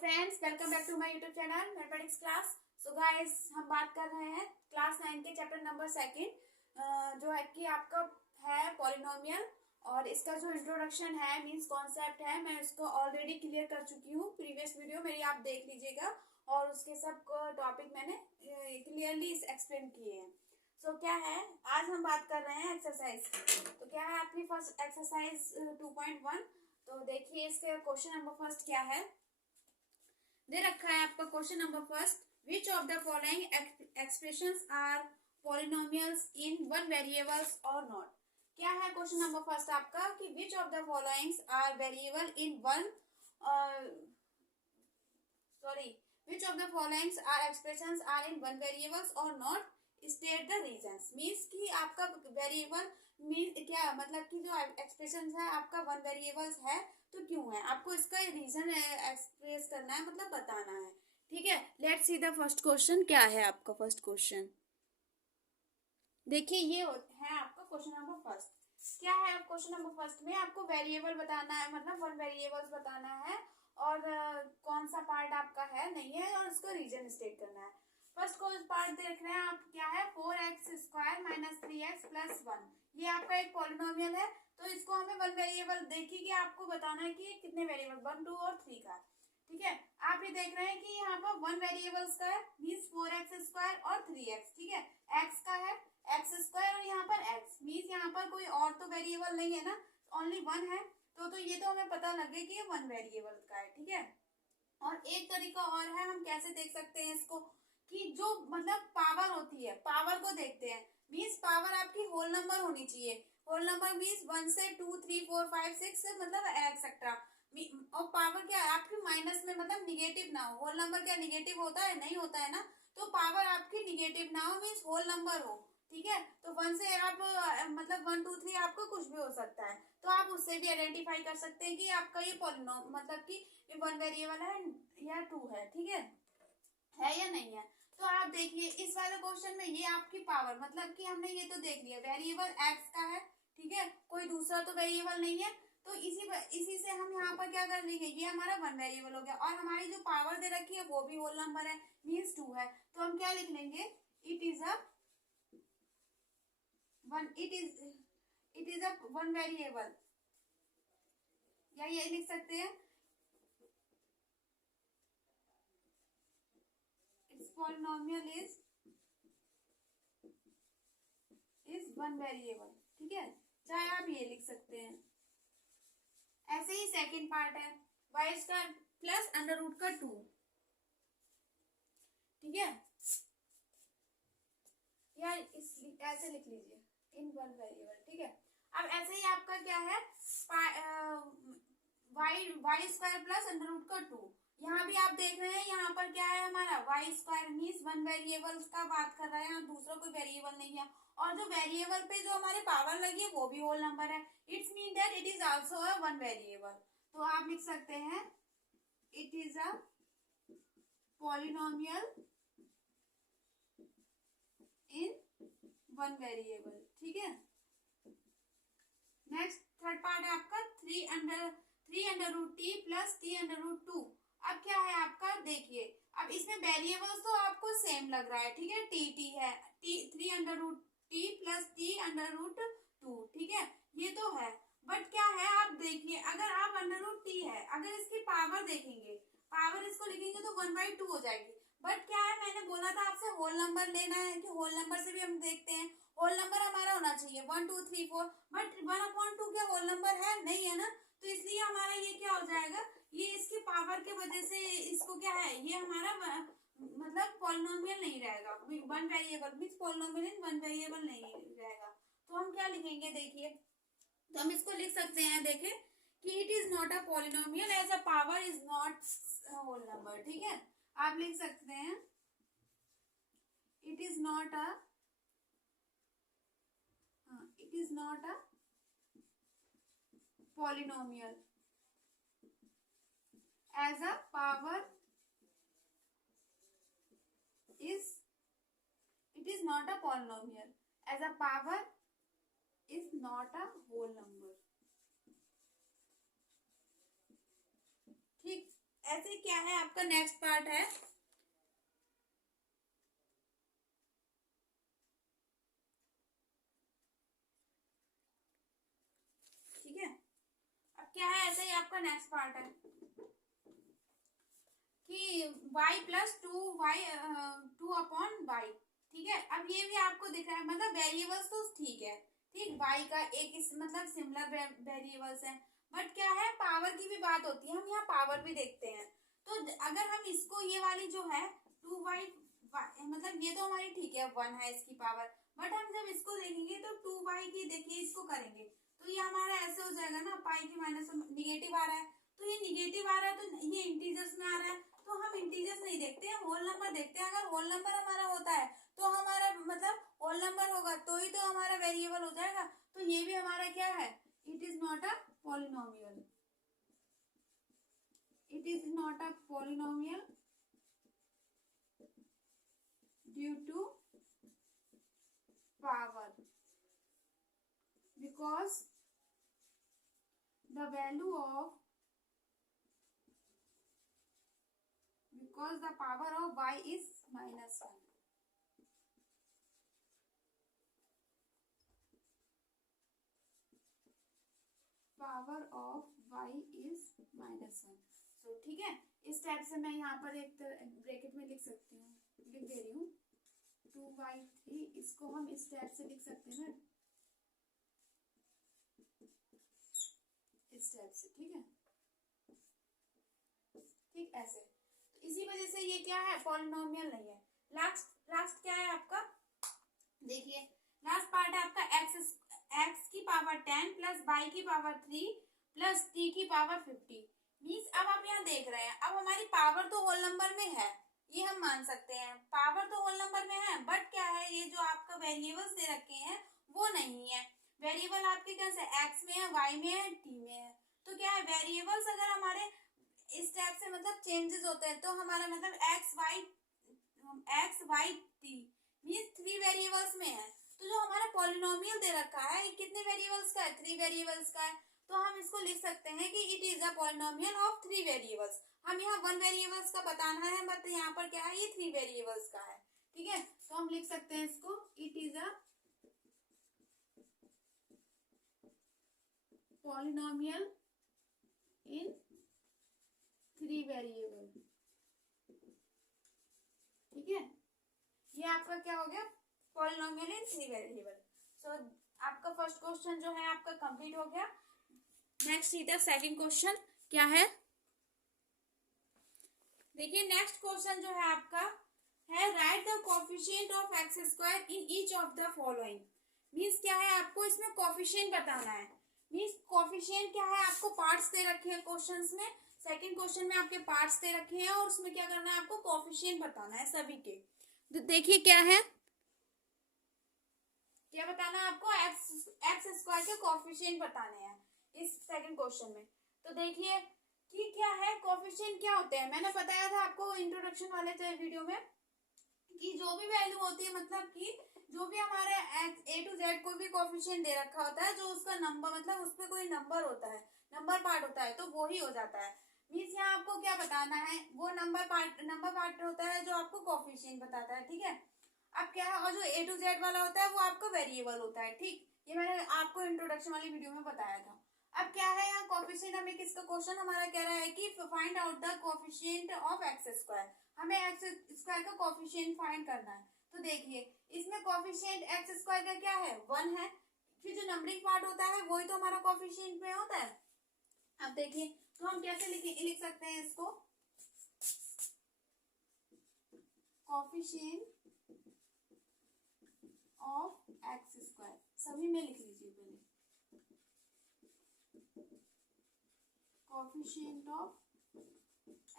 Friends, welcome back to my YouTube channel mathematics class. So guys, हम बात कर रहे हैं क्लास 9 के चैप्टर नंबर सेकंड, जो है कि आपका है पॉलिनोमियल। और इसका जो इंट्रोडक्शन है मींस कॉन्सेप्ट है, मैं उसको ऑलरेडी क्लियर कर चुकी हूँ। प्रीवियस वीडियो मेरी आप देख लीजिएगा और उसके सब टॉपिक मैंने क्लियरली एक्सप्लेन किए हैं। सो क्या है, आज हम बात कर रहे हैं एक्सरसाइज की। तो क्या है आपकी फर्स्ट एक्सरसाइज 2.1। तो देखिए इसके क्वेश्चन नंबर फर्स्ट क्या है, दे रखा है आपका question number first, which of the following expressions are polynomials in one variables और नॉट। क्या है क्वेश्चन नंबर फर्स्ट आपका कि which of the followings are variable in one sorry which of the followings are expressions are in one variables और not, state the reasons. Means कि आपका variable mean क्या मतलब कि जो एक्सप्रेशन है आपका वन वेरिएबल्स है तो क्यों है, आपको इसका रीजन एक्सप्रेस करना है, मतलब बताना है। ठीक है, let's see the first question. क्या है आपका फर्स्ट क्वेश्चन, देखिए ये है आपका क्वेश्चन नंबर फर्स्ट। क्या है क्वेश्चन नंबर फर्स्ट में आपको वेरिएबल बताना है, मतलब वन वेरिएबल्स बताना है और कौन सा पार्ट आपका है नहीं है और उसका रीजन स्टेट करना है। फर्स्ट पार्ट देख रहे हैं आप, क्या है 4x² - 3x + 1। ये आपका एक पॉलिनोमियल है, तो इसको हमें वन वेरिएबल देखिए आपको बताना है कि कितने वेरिएबल 1, 2 और 3 का। ठीक है, आप ये देख रहे हैं कि यहाँ पर वन वेरिएबल्स का है मीन्स 4x² और 3x। ठीक है, x का है x² और यहाँ पर x मीन्स यहाँ पर कोई और तो वेरिएबल नहीं है ना, ओनली वन है। तो ये तो हमें पता लगे कि ये वन वेरिएबल का है। ठीक है, और एक तरीका और है, हम कैसे देख सकते हैं इसको कि जो मतलब पावर होती है, पावर को देखते हैं। मीन्स पावर आपकी होल नंबर होनी चाहिए। होल नंबर मीन्स 1 से 2 3 4 5 6 मतलब एक्सेट्रा। और पावर क्या है आपकी माइनस में, मतलब निगेटिव ना हो। होल नंबर क्या निगेटिव होता है, नहीं होता है ना। तो पावर आपकी निगेटिव ना हो मीन्स होल नंबर हो। ठीक है, तो 1 से आप मतलब 1 2 3 आपको कुछ भी हो सकता है, तो आप उससे भी आइडेंटिफाई कर सकते हैं कि आपका ये पॉलिनोम मतलब कि वन वेरिएबल है या टू है। ठीक है या नहीं है। तो आप देखिए इस वाले क्वेश्चन में ये आपकी पावर मतलब कि हमने ये तो देख लिया वेरिएबल x का है। ठीक है, कोई दूसरा तो वेरिएबल नहीं है, तो इसी से हम यहाँ पर क्या कर लेंगे, ये हमारा वन वेरिएबल हो गया और हमारी जो पावर दे रखी है वो भी होल नंबर है मीन्स 2 है। तो हम क्या लिख लेंगे, it is a one variable, या ये लिख सकते हैं it's polynomial is one variable. ठीक है, चाहे आप ये लिख सकते हैं। ऐसे ही सेकंड पार्ट है y² + √2। ठीक है, या ऐसे लिख लीजिए इन वन वेरिएबल। ठीक है, अब ऐसे ही आपका क्या है y² + √2। यहाँ भी आप देख रहे हैं, यहाँ पर क्या है हमारा y² मीन्स वन वेरिएबल का बात कर रहा है, यहाँ दूसरा कोई वेरिएबल नहीं है। और जो वेरिएबल पे जो हमारे पावर लगी है वो भी होल नंबर है। It's mean that it is also a one variable. तो आप लिख सकते हैं it is a polynomial in one variable. ठीक है, नेक्स्ट थर्ड पार्ट है आपका 3√t + t√2। अब क्या है आपका, देखिए अब इसमें वेरिएबल्स तो आपको सेम लग रहा है। ठीक है, टी है 3√t + t√2। ठीक है, ये तो है, बट क्या है आप देखिए अगर आप √t है, अगर इसकी पावर देखेंगे, पावर इसको लिखेंगे तो 1/2 हो जाएगी। बट क्या है, मैंने बोला था आपसे होल नंबर लेना है, कि होल नंबर से भी हम देखते हैं। होल नंबर हमारा होना चाहिए 1 2 3 4, बट 1/2 क्या होल नंबर है नहीं है ना, तो इसलिए हमारा ये क्या हो जाएगा, ये इसकी पावर के वजह से इसको क्या है, ये हमारा मतलब पॉलिनोमियल नहीं रहेगा। One variable means polynomial in one variable नहीं रहेगा। तो हम क्या लिखेंगे, देखिए तो हम इसको लिख सकते हैं, देखें कि it is not a polynomial as a power is not whole number. ठीक है, आप लिख सकते हैं it is not a polynomial as a power is it is not a polynomial as a power is not a whole number। ठीक, ऐसे क्या है आपका नेक्स्ट पार्ट है, ठीक है। अब क्या है, ऐसे ही आपका नेक्स्ट पार्ट है कि y प्लस 2y 2/y, ठीक है। अब ये भी आपको दिख रहा है, मतलब वेरिएबल्स तो ठीक है, ठीक, y का एक इस मतलब सिमिलर वेरिएबल्स है, बट क्या है पावर की भी बात होती है, हम यहाँ पावर भी देखते हैं। तो अगर हम इसको ये वाली जो है 2y, मतलब ये तो हमारी ठीक है 1 है इसकी पावर, बट हम जब इसको देखेंगे तो 2y की देखिए इसको करेंगे तो ये हमारा ऐसे हो जाएगा ना, पाई की माइनस निगेटिव आ रहा है, तो ये निगेटिव आ रहा है तो ये इंटीजर्स में आ रहा है, तो हम इंटीजर्स नहीं देखते हैं, होल नंबर देखते हैं। अगर होल नंबर हमारा होता है तो हमारा मतलब होल नंबर होगा तो ही तो हमारा वेरिएबल हो जाएगा। तो ये भी हमारा क्या है, it is not a polynomial, it is not a polynomial due to power, because the value of because the power of y is -1, power of y is -1। तो ठीक है, इस टाइप से मैं यहाँ पर एक ब्रैकेट में लिख सकती हूँ, लिख दे रही हूँ 2y3, इसको हम इस टाइप से लिख सकते हैं इस टाइप से, ठीक है, ठीक ऐसे। तो इसी वजह से ये क्या है, पॉलिनोमियल नहीं है। लास्ट क्या है आपका, देखिए लास्ट पार्ट है आपका x की पावर 10 प्लस y की पावर 3 प्लस t की पावर 50। मीन्स अब आप यहाँ देख रहे हैं, अब हमारी पावर तो होल नंबर में है, ये हम मान सकते हैं, पावर तो होल नंबर में है, बट क्या है ये जो आपका वेरिएबल्स दे रखे हैं वो नहीं है। वेरिएबल आपके कैसे x में है, y में है, t में है। तो क्या है, वेरिएबल्स अगर हमारे इस टाइप से मतलब चेंजेस होते हैं तो हमारा मतलब x y t means 3 variables में है। तो जो हमारा पॉलिनोमियल दे रखा है कितने वेरिएबल्स का है, 3 वेरिएबल्स का है। तो हम इसको लिख सकते हैं कि it is a polynomial of 3 variables. हम यहाँ 1 वेरिएबल्स का बताना है, बट यहाँ पर क्या है ये 3 वेरिएबल्स का है, ठीक है। तो हम लिख सकते हैं इसको, it is a polynomial in 3 variable, ठीक है। ये आपका क्या हो गया, पॉलिनोमियल इन 3 वेरिएबल। सो आपका फर्स्ट क्वेश्चन जो है आपका कंप्लीट हो गया। नेक्स्ट इधर सेकंड क्वेश्चन क्या है, देखिए नेक्स्ट क्वेश्चन जो है आपका है, right the coefficient of x square in each of the following. Means क्या है, आपको इसमें कोएफिशिएंट बताना है। मींस कोएफिशिएंट क्या है, आपको पार्ट्स दे रखे हैं क्वेश्चंस में, सेकंड क्वेश्चन में आपके पार्ट्स दे रखे हैं और उसमें क्या करना है, आपको कोएफिशिएंट बताना है सभी के। तो देखिए क्या है, क्या बताना है आपको, एक्स स्क्वायर के कोएफिशिएंट बताने हैं इस सेकंड क्वेश्चन में। तो देखिए कि क्या है, कोएफिशिएंट क्या होते हैं, मैंने बताया था आपको इंट्रोडक्शन वाले वीडियो में कि जो भी वैल्यू होती है, मतलब कि जो भी हमारे ए टू जेड कोई भी कोएफिशिएंट दे रखा होता है, जो उसका नंबर मतलब उसमें कोई नंबर होता है, नंबर पार्ट होता है, तो वो ही हो जाता है। मीन्स यहाँ आपको क्या बताना है, वो नंबर पार्ट होता है जो आपको कोएफिशिएंट बताता है, ठीक है। अब क्या है, और जो ए टू जेड वाला होता है वो आपका वेरिएबल होता है, ठीक। ये मैंने आपको इंट्रोडक्शन वाली वीडियो में बताया था। अब क्या है, यहाँ कोएफिशिएंट हमें किसका क्वेश्चन हमारा कह रहा है कि find out the coefficient of x square, हमें एक्स स्क्वायर का कोएफिशिएंट फाइंड करना है। तो देखिए इसमें कोएफिशिएंट एक्स स्क्वायर का क्या है, 1 है, फिर जो नंबरिंग पार्ट होता है वही तो हमारा कोएफिशिएंट में होता है। अब देखिए तो हम कैसे लिख सकते हैं इसको, कोएफिशिएंट ऑफ एक्स स्क्वायर, सभी में लिख लीजिए पहले, coefficient of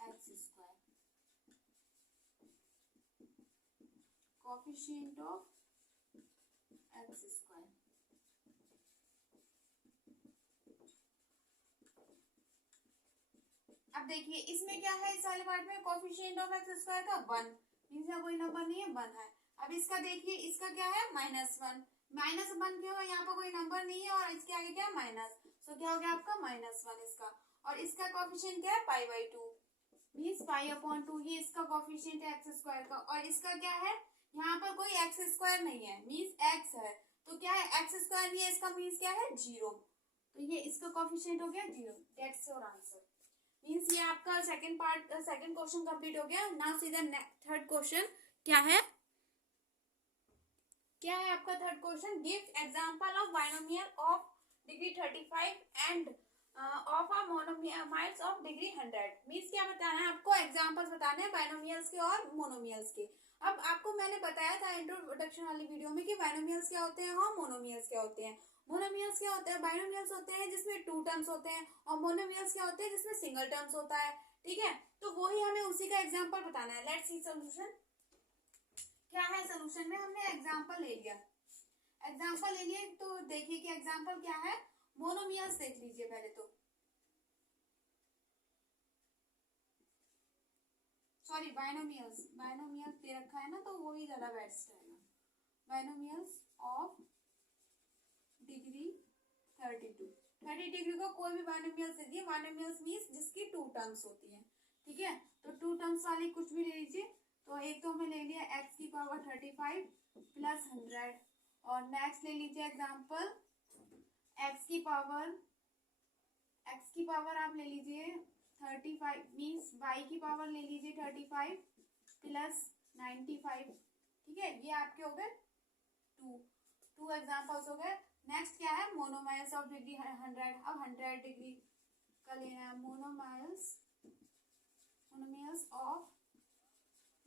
x square, coefficient of x square. अब देखिए इसमें क्या है, इस वाले पार्ट में कोएफिशिएंट ऑफ एक्स स्क्वायर का 1, इसमें कोई नंबर नहीं है, 1 है। अब इसका देखिए, इसका क्या है -1, -1 क्यों है, यहाँ पर कोई नंबर नहीं है और इसके आगे क्या है माइनस, तो क्या हो गया आपका -1 इसका, और इसका कोएफिशिएंट क्या है π/2, मीन्स 5/2, ये इसका कोफिशिएंट है एक्स स्क्वायर का, और इसका क्या है, यहाँ पर कोई एक्स स्क्वायर नहीं है, मीन्स एक्स है, तो क्या है एक्स स्क्वायर नहीं है, इसका मीन्स क्या है 0, तो ये इसका कोफिशिएंट हो गया 0, दैट्स योर आंसर। मीन्स ये आपका second part, second question complete हो गया। Now see the third question क्या है, क्या है आपका third question, give example of binomial of degree 35 end of a monomials of degree 100। Means क्या बताना है आपको, एग्जांपल्स बताने हैं बाइनोमियल्स के और मोनोमियल्स के। अब आपको मैंने बताया था इंट्रोडक्शन वाली वीडियो में कि बाइनोमियल्स क्या होते हैं और मोनोमियल्स क्या होते हैं। मोनोमियल्स क्या होते हैं, बाइनोमियल्स होते हैं जिसमें 2 टर्म्स होते हैं, और मोनोमियल्स क्या होते हैं जिसमें सिंगल टर्म्स होता है। ठीक है, तो वही हमें उसी का एग्जाम्पल बताना है। Let's see solution. क्या है सोल्यूशन में, हमने एग्जांपल ले लिया, एग्जांपल ले लिए, तो देखिए कि एग्जांपल क्या है, मोनोमियल्स देख लीजिए पहले तो, सॉरी बाइनोमियल्स, बाइनोमियल्स दे रखा है ना, तो वो ही ज्यादा बेस्ट रहेगा। बाइनोमियल्स ऑफ डिग्री 32 डिग्री का कोई भी बाइनोमियल्स दे दिए, बाइनोमियल्स मींस जिसकी 2 टर्म्स होती है। ठीक है, तो 2 टर्म्स वाली कुछ भी ले लीजिए। तो एक तो हमें ले लिया x की पावर 35 प्लस 100, और नेक्स्ट ले लीजिए एग्जांपल x की पावर आप ले लीजिए 35, मीन्स y की पावर ले लीजिए 35 प्लस 95। ठीक है, ये आपके हो गए टू एग्जांपल्स हो गए। नेक्स्ट क्या है, मोनोमाइल्स ऑफ डिग्री 100। अब 100 डिग्री का लेना है, मोनोमाइल्स ऑफ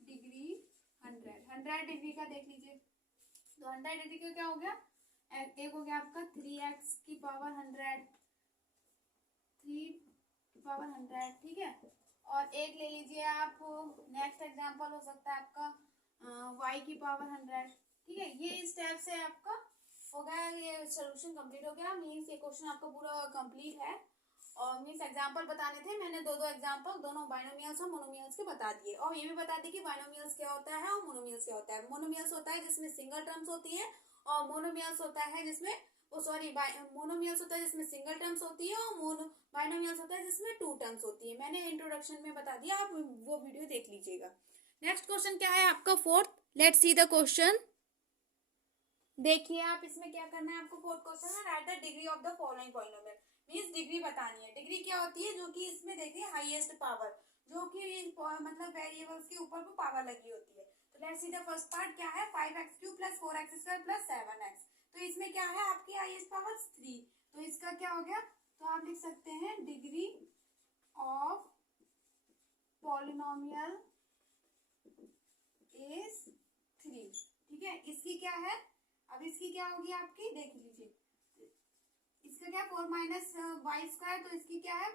डिग्री 100 डिग्री का देख लीजिए। तो 100 डिग्री का क्या हो गया, एक हो गया आपका 3x की पावर 100, 3 की पावर 100। ठीक है, और एक ले लीजिए आप, नेक्स्ट एग्जांपल हो सकता है आपका y की पावर 100। ठीक है, ये स्टेप से आपका हो गया, ये सोल्यूशन कंप्लीट हो गया। मीन्स ये क्वेश्चन आपका पूरा कंप्लीट है, और मीन्स एग्जांपल बताने थे मैंने, दो एग्जांपल दोनों बाइनोमियल्स और मोनोमियल्स के बता दिए, और ये भी बता दी कि बाइनोमियल्स क्या होता है और मोनोमियल्स क्या होता है। मोनोमियल्स होता है जिसमें सिंगल टर्म्स होती है, और मोनोमियल्स होता है जिसमें मोनोमियल्स होता है जिसमें सिंगल टर्म्स होती है, और बाइनोमियल्स होता है जिसमें 2 टर्म्स होती है। मैंने इंट्रोडक्शन में बता दिया, आप वो वीडियो देख लीजिएगा। नेक्स्ट क्वेश्चन क्या है आपका fourth, let's see the question. देखिए आप इसमें क्या करना है आपको, फोर्थ क्वेश्चन है, right the degree of the following polynomial. Means degree बतानी है। डिग्री क्या होती है, जो कि इसमें देखिए हाईएस्ट पावर, जो कि मतलब वेरिएबल्स के ऊपर पावर लगी होती है। तो let's see the first part क्या है, 5x³ plus 4x² plus 7x। तो इसमें क्या है आपकी हाईएस्ट पावर 3, तो इसका क्या हो गया, तो आप लिख सकते हैं डिग्री ऑफ पॉलिनोमियल इज 3। ठीक है, इसकी क्या है, अब इसकी क्या होगी आपकी, देख लीजिए, इसका क्या 4 माइनस y², तो इसकी क्या है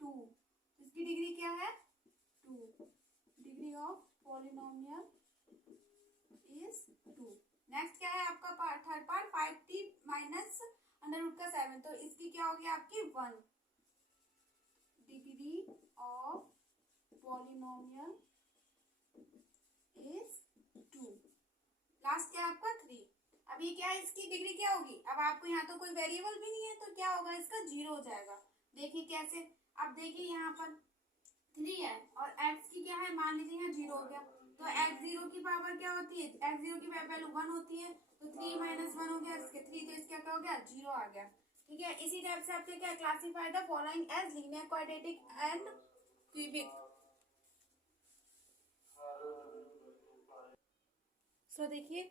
2, इसकी डिग्री क्या है 2, degree of polynomial is 2। Next क्या है आपका part, third part 5t minus √7, तो इसकी क्या होगी आपकी 1, degree of polynomial is 2। Last क्या आपका 3। अब ये क्या है, इसकी डिग्री क्या होगी, अब आपको यहाँ तो कोई वेरिएबल भी नहीं है, तो क्या होगा इसका 0 हो जाएगा। देखिए कैसे, अब देखिए यहाँ पर 3 है और x की क्या है, मान लीजिए यहाँ 0 हो गया, तो x0 की पावर क्या होती है, x0 की वैल्यू 1 होती है, तो 3 माइनस 1 हो गया, इसके 3, तो इसका क्या हो गया 0 आ गया। ठीक है, इसी टाइप से आपके क्या classify the following as linear, quadratic and cubic. So देखिए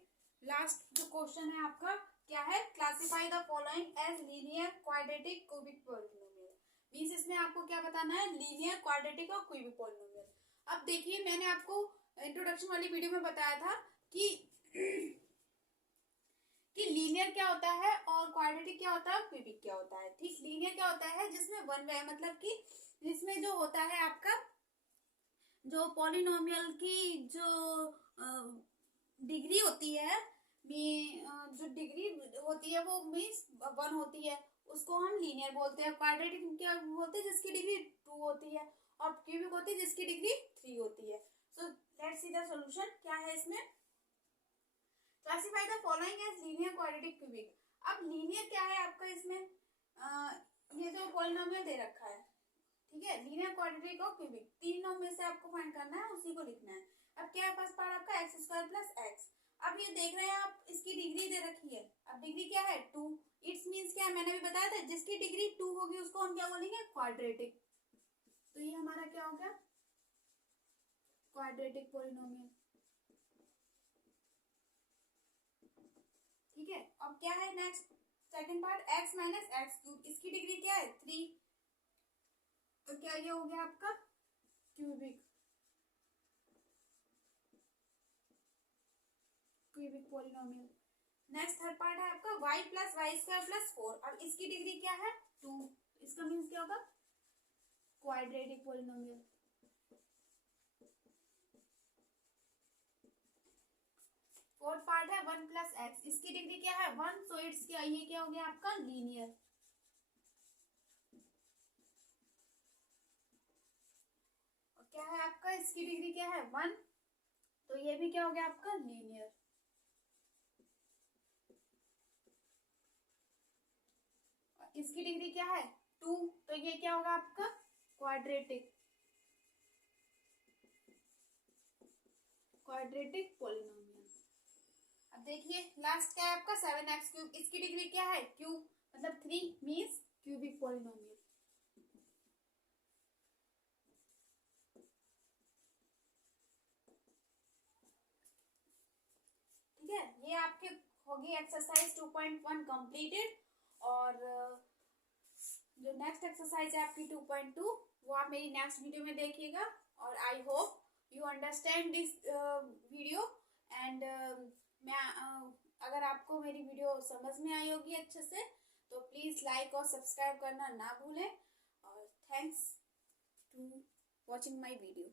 लास्ट जो क्वेश्चन है आपका क्या है, classify the following as linear, quadratic, cubic polynomial. Means इसमें आपको क्या बताना है, लीनियर, क्वाड्रेटिक और क्यूबिक पॉलिनोमियल। अब देखिए मैंने आपको इंट्रोडक्शन वाली वीडियो में बताया था कि लीनियर क्या होता है और क्वाड्रेटिक क्या होता है और क्यूबिक क्या होता है। ठीक, लीनियर क्या होता है जिसमें वन वे, मतलब कि जिसमें जो होता है आपका जो पॉलिनोमियल की जो डिग्री होती है, जो डिग्री होती है वो मीन्स 1 होती है, उसको हम लीनियर बोलते हैं। क्वाड्रेटिक क्या बोलते हैं, जिसकी डिग्री 2 होती है, और क्यूबिक होती है जिसकी डिग्री 3 होती है। So let's see the solution क्या है इसमें, classify the following as linear, quadratic, cubic. अब लीनियर क्या है आपका इसमें, ये जो पॉलिनोमियल दे रखा है, ठीक है, लीनियर क्वाड्रेटिक और क्यूबिक तीनों में से आपको फाइंड करना है, उसी को लिखना है। अब क्या है फर्स्ट पार्ट आपका एक्स स्क्वायर प्लस एक्स। अब ये देख रहे हैं आप, इसकी डिग्री दे रखी है। अब डिग्री क्या है 2, इट्स मीन्स क्या है, मैंने भी बताया था जिसकी डिग्री 2 होगी उसको हम क्या बोलेंगे क्वाड्रेटिक। तो ये हमारा क्या हो गया क्वाड्रेटिक पॉलिनोमियल। ठीक है, अब क्या है next second part x minus x cube, इसकी डिग्री क्या है 3, तो क्या ये हो गया आपका cubic polynomial. Next third part है आपका y plus y square plus 4, अब इसकी डिग्री क्या है 2, इसका मीन्स क्या होगा क्वाड्रेटिक पॉलिनोमियल। फोर्थ पार्ट है 1 प्लस एक्स, इसकी डिग्री क्या है 1, सो इट्स क्या, ये क्या हो गया आपका लीनियर। और क्या है आपका, इसकी डिग्री क्या है 1, तो ये भी क्या हो गया आपका लीनियर। इसकी डिग्री क्या है 2, तो ये क्या होगा आपका क्वाड्रेटिक पॉलिनोमियल। अब देखिए लास्ट क्या है आपका 7x क्यूब, इसकी डिग्री क्या है क्यूब मतलब 3 मीन्स क्यूबिक पॉलिनोमियल। ठीक है, ये आपके होगी एक्सरसाइज 2.1 कंप्लीटेड। और जो नेक्स्ट एक्सरसाइज है आपकी 2.2 वो आप मेरी नेक्स्ट वीडियो में देखिएगा। और I hope you understand this video and मैं अगर आपको मेरी वीडियो समझ में आई होगी अच्छे से तो प्लीज़ लाइक और सब्सक्राइब करना ना भूलें। और thanks to watching my video.